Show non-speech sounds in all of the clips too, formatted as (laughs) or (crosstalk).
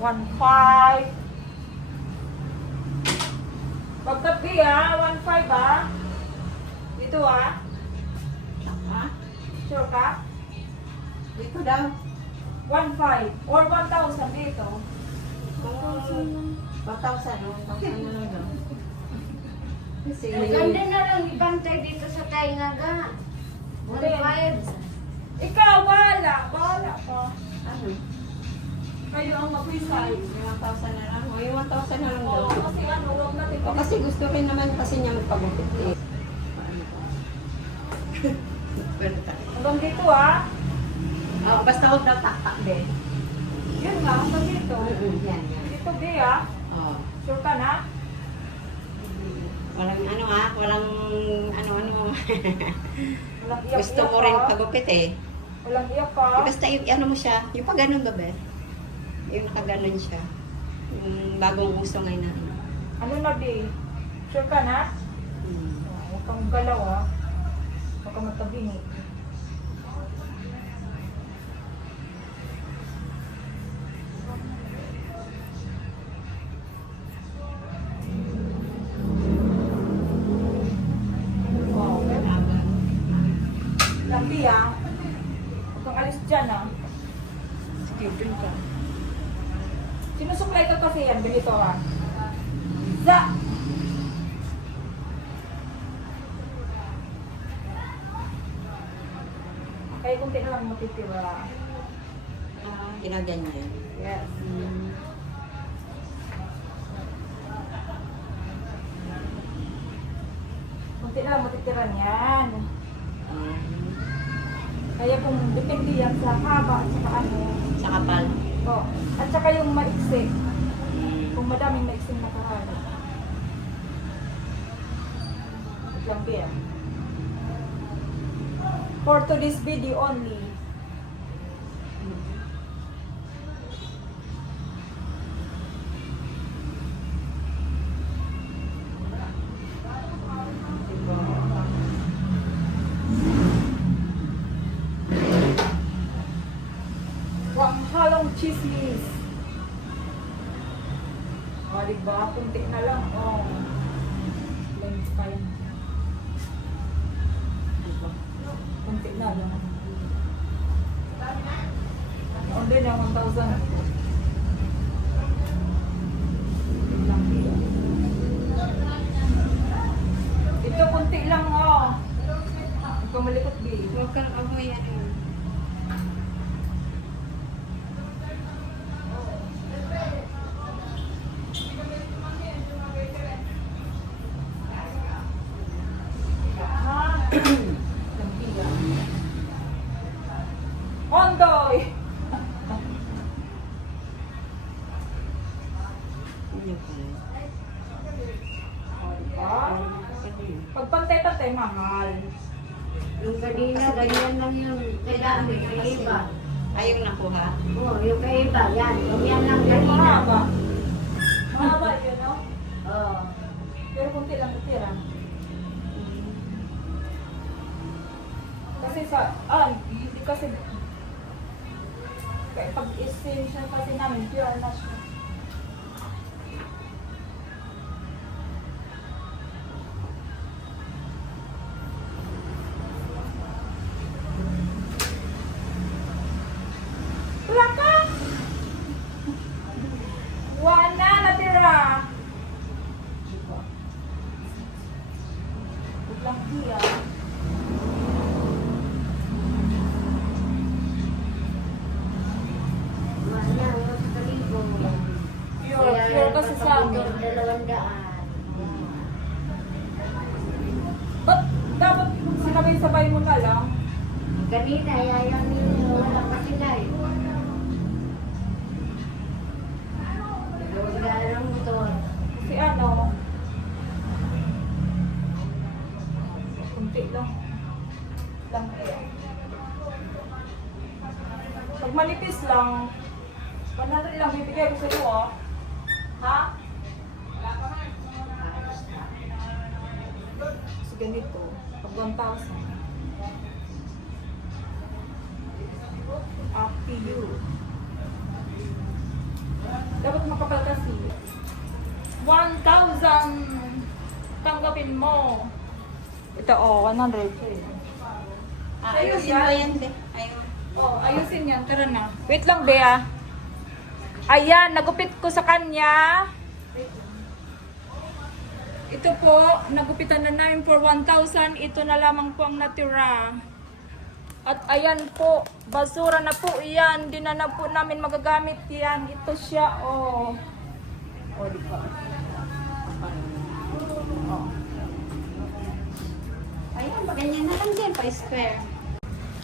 1.5. Pagkapi ah, 1.5 ah. Dito ah. Ha? Sure ka? Dito daw. 1.5 or 1,000 dito. Kung 1,000, 1,000 na lang daw. Kasi, Maganda na lang ibantay dito sa tainga ga. One Hindi. five. Ikaw, wala. Wala ka. ano, Kayo ang mag-decide. may 1,000 na lang. O, yung 1,000 na lang daw. Oo, kasi ano, huwag natin. O, kasi gusto rin naman kasi niya magpagupit eh. Hanggang dito ah. Oh, basta huwag daw taktak din. Yun nga, hanggang dito. Yan, yan. Dito, B ah. Oh. Sure ka na? Walang ano ha, walang ano ano. Walang iyak (laughs) Gusto mo rin pagupit eh. Walang iyak ka. Eh, Basta yung ano mo siya, yung pag ganun ba be? Yung nakaganon siya. Yung bagong gusto ngayon na. Ano na, B? Sure ka na? Hmm. Oh, Huwag kang galaw ah. Huwag kang matabingi. Ko kasi yan, ganito ah. Za! Kaya kung na lang matitira. Ginaganyan. Yes. Hmm. Kunti lang matitira niyan. Hmm. Kaya kung depende yan sa haba at saka ano. Sa kapal. Oh. At saka yung maiksi. Kung madaming maiksing nakahalo. Lang, Bea. For today's video only. Chismis. O, oh, diba? Kunti na lang. O. Oh. Lens pa yan. Diba? Kunti na lang. Din yung 1,000. Lang dito. Ito, kunti lang, oh. Huwag kang malikot, B. Huwag kang amoy ano yun. Ha? Lampiga. Yung kulay. O, diba? Ano yun? Pag pantay-pantay, mahal. Yung kanina, ganyan lang yung kadami, kay iba. Ay, yung nakuha. Oo, yung kay iba, yan. Yung yan lang Pero kanina. mahaba. Mahaba yun, no? Oo. Pero kunti lang natira. Kasi sa, ah, hindi kasi, kaya pag isim siya kasi namin, pure na siya. Wala ka! Wala natira! Biglang hiya. Wala, yung kalibo. Pure, pure kasi sa akin. Dalawang daan. Ba't dapat sinabay-sabay mo na lang? Kanina, yayan nyo, wala pa sila eh. Dalawang daan ang motor. Kasi ano, kunti lang. Lang eh. Pag manipis lang, 100 lang bibigay ko sa iyo, oh. Ha? So, ganito. Pag 1,000. Up to you. 1,000. Tanggapin mo. Ito, oh, 100. Ah, ayusin mo yan, be. Ayun. Oh, ayusin yan. Tara na. Wait lang, Bea. Ayan, nagupit ko sa kanya. Ito po, nagupitan na namin for 1,000. Ito na lamang po ang natira. At ayan po, basura na po iyan. Hindi na na po namin magagamit yan. Ito siya, oh. Oh, di ba? Ayun, pa ganyan na lang din, pa square.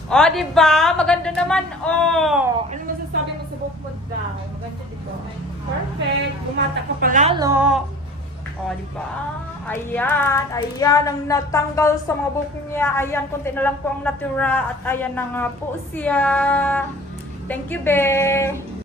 Oh, di ba? Maganda naman, oh. Ano masasabi mo sa mo daw? Maganda dito. Perfect. Bumata ka palalo. Oh, di ba? Ayan. Ayan ang natanggal sa mga buhok niya. Ayan, konti na lang po ang natira. At ayan na nga po siya. Thank you, be.